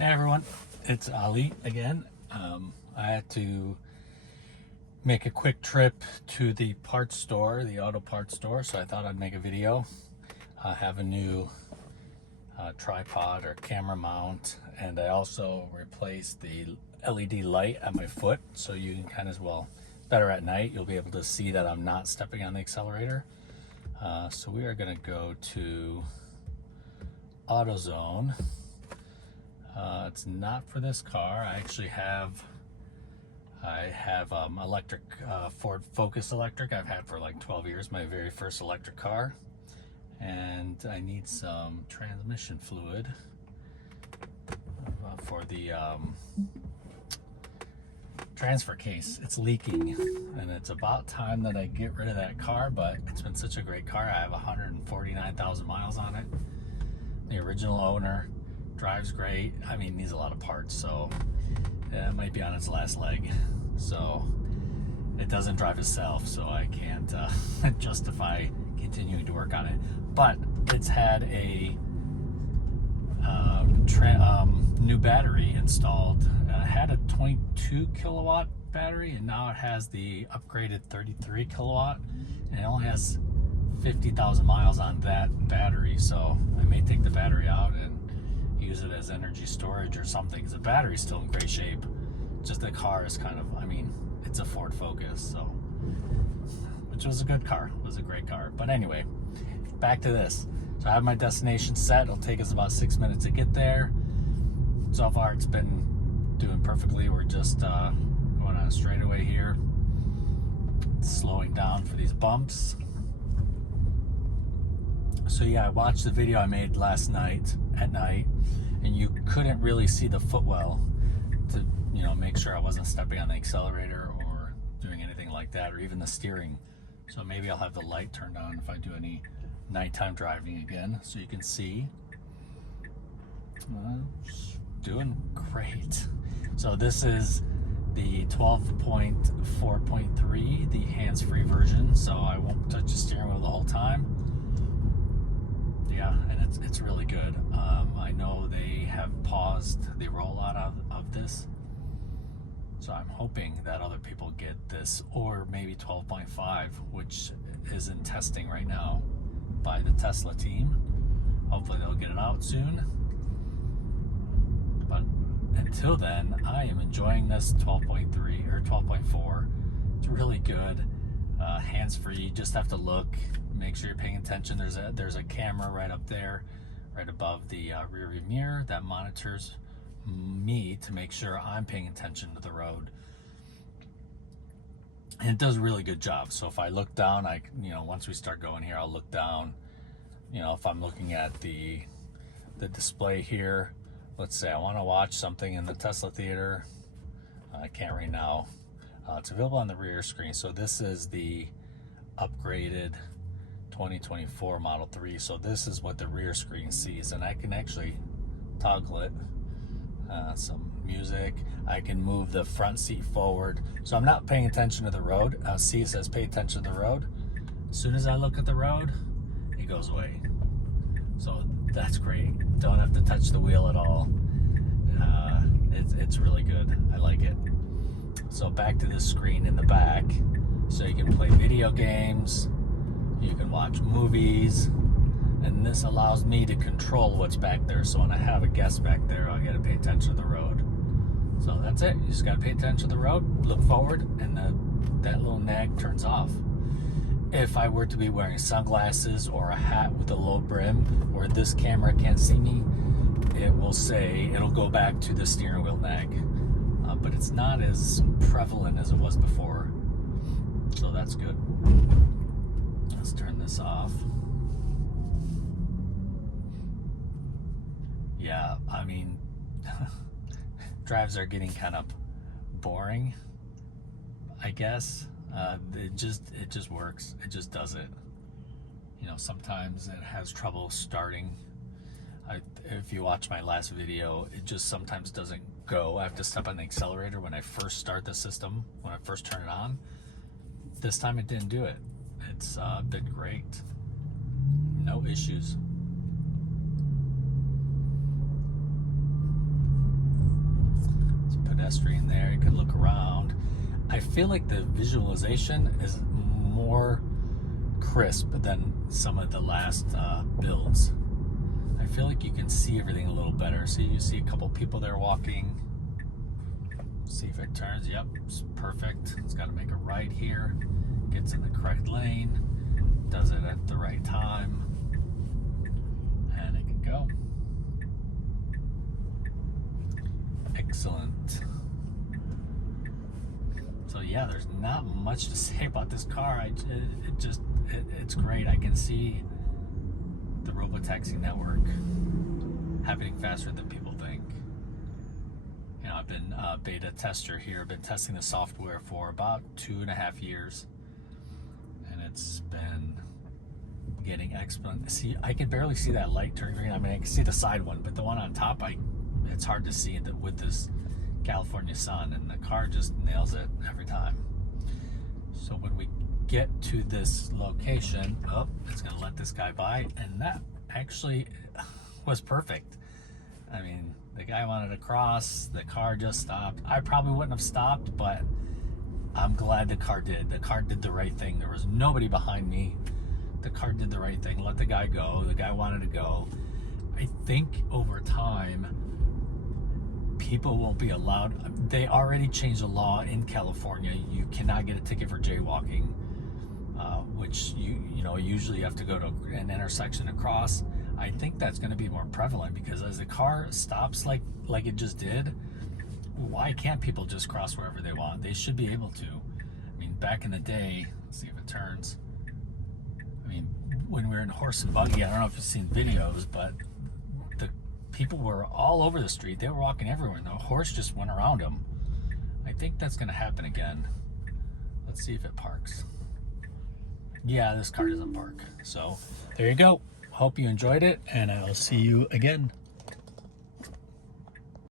Hey everyone, it's Ali again. I had to make a quick trip to the parts store, the auto parts store, so I thought I'd make a video. I have a new tripod or camera mount, and I also replaced the LED light at my foot, so you can kind of, better at night, you'll be able to see that I'm not stepping on the accelerator. So we are going to go to AutoZone. It's not for this car. I actually have electric Ford Focus electric. I've had for like 12 years, my very first electric car, and I need some transmission fluid for the transfer case. It's leaking, and it's about time that I get rid of that car, but it's been such a great car. I have 149,000 miles on it. The original owner. Drives great. I mean, needs a lot of parts, so it might be on its last leg. So it doesn't drive itself, so I can't justify continuing to work on it. But it's had a new battery installed. It had a 22 kilowatt battery, and now it has the upgraded 33 kilowatt, and it only has 50,000 miles on that battery. So I may take the battery out and use it as energy storage or something, because the battery's still in great shape. Just the car is kind of, I mean, it's a Ford Focus, so, which was a good car. It was a great car. But anyway, back to this. So I have my destination set. It'll take us about 6 minutes to get there. So far it's been doing perfectly. We're just going on a straightaway here, slowing down for these bumps. So yeah, I watched the video I made last night at night, and you couldn't really see the footwell to, make sure I wasn't stepping on the accelerator or doing anything like that, or even the steering. So maybe I'll have the light turned on if I do any nighttime driving again, so you can see. Doing great. So this is the 12.4.3, the hands-free version, so I won't touch the steering wheel the whole time. Yeah, and it's really good. I know they have paused the rollout of this, so I'm hoping that other people get this, or maybe 12.5, which is in testing right now by the Tesla team. Hopefully they'll get it out soon. But until then, I am enjoying this 12.3 or 12.4. It's really good. Hands-free. You just have to look, make sure you're paying attention. There's a camera right up there, right above the rear view mirror, that monitors me to make sure I'm paying attention to the road, and it does a really good job. So if I look down, once we start going here, I'll look down. If I'm looking at the display here, let's say I want to watch something in the Tesla theater, I can't right now. It's available on the rear screen. So this is the upgraded 2024 Model 3. So this is what the rear screen sees, and I can actually toggle it. Some music. I can move the front seat forward. So I'm not paying attention to the road. See, it says pay attention to the road. As soon as I look at the road, it goes away. So that's great. Don't have to touch the wheel at all. It's really good. I like it. So back to this screen in the back, so you can play video games, you can watch movies, and this allows me to control what's back there. So when I have a guest back there, I gotta pay attention to the road. So that's it. You just gotta pay attention to the road, look forward, and that little nag turns off. If I were to be wearing sunglasses or a hat with a low brim, where this camera can't see me, it'll go back to the steering wheel nag. But it's not as prevalent as it was before, so that's good. Let's turn this off. Yeah, I mean, drives are getting kind of boring, I guess. It just works. It just does it. Sometimes it has trouble starting. If you watch my last video, it just sometimes doesn't go. I have to step on the accelerator when I first start the system, when I first turn it on. This time it didn't do it. It's been great. No issues. pedestrian there. You could look around. I feel like the visualization is more crisp than some of the last builds. I feel like you can see everything a little better. See, you see a couple people there walking. See if it turns. Yep, it's perfect. It's got to make a right here. Gets in the correct lane. Does it at the right time. And it can go. Excellent. So yeah, there's not much to say about this car. It's great. I can see the robotaxi network happening faster than people think. You know, I've been a beta tester here. I've been testing the software for about 2.5 years, and it's been getting excellent. See, I can barely see that light turn green. I mean, I can see the side one, but the one on top, it's hard to see with this California sun, and the car just nails it every time. So when we get to this location, oh, it's gonna let this guy by, and that actually was perfect. I mean, the guy wanted to cross, the car just stopped. I probably wouldn't have stopped, but I'm glad the car did. The car did the right thing. There was nobody behind me. The car did the right thing. Let the guy go. The guy wanted to go. I think over time, people won't be allowed. They already changed the law in California. You cannot get a ticket for jaywalking, which you know usually you have to go to an intersection to cross. I think that's going to be more prevalent, because as the car stops like it just did, why can't people just cross wherever they want? They should be able to. I mean, back in the day, let's see if it turns. I mean, when we were in horse and buggy, I don't know if you've seen videos, but the people were all over the street. They were walking everywhere, and the horse just went around them. I think that's going to happen again. Let's see if it parks. Yeah, this car doesn't park. So there you go. Hope you enjoyed it, and I'll see you again.